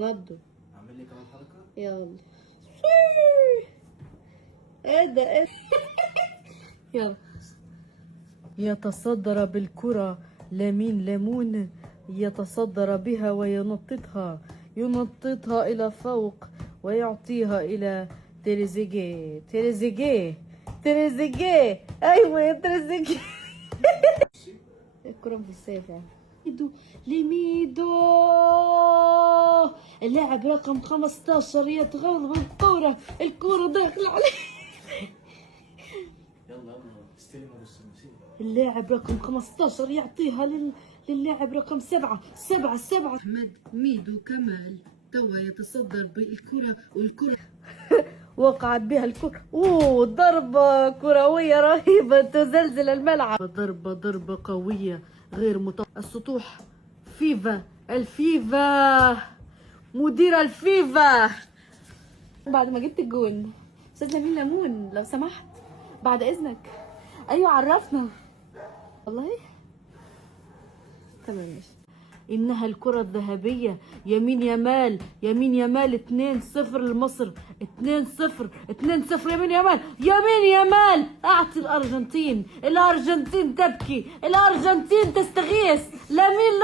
رونالدو. اعمل لي كمان حركه. يلا. ايه ده ايه؟ يلا. يتصدر بالكرة لامين ليمون، يتصدر بها وينططها، ينططها إلى فوق ويعطيها إلى تريزيجيه. تريزيجيه أيوة يا تريزيجيه. الكرة في السيف يعني. لميدو اللاعب رقم 15 يتغلب بالكرة، الكرة داخل عليه. يلا استلم السمسي. اللاعب رقم 15 يعطيها للاعب رقم 7. أحمد ميدو كمال توا يتصدر بالكرة، والكرة وقعت بها الكرة. ضربة كروية رهيبة تزلزل الملعب. ضربة قوية غير السطوح. الفيفا مدير الفيفا. بعد ما جبت الجون، استاذ لمين ليمون لو سمحت بعد اذنك. ايوه عرفنا والله. تمام ماشي. انها الكرة الذهبية. يمين يامال 2-0 لمصر. 2-0 يمين يامال اعطي الارجنتين تبكي، الارجنتين تستغيث. لمين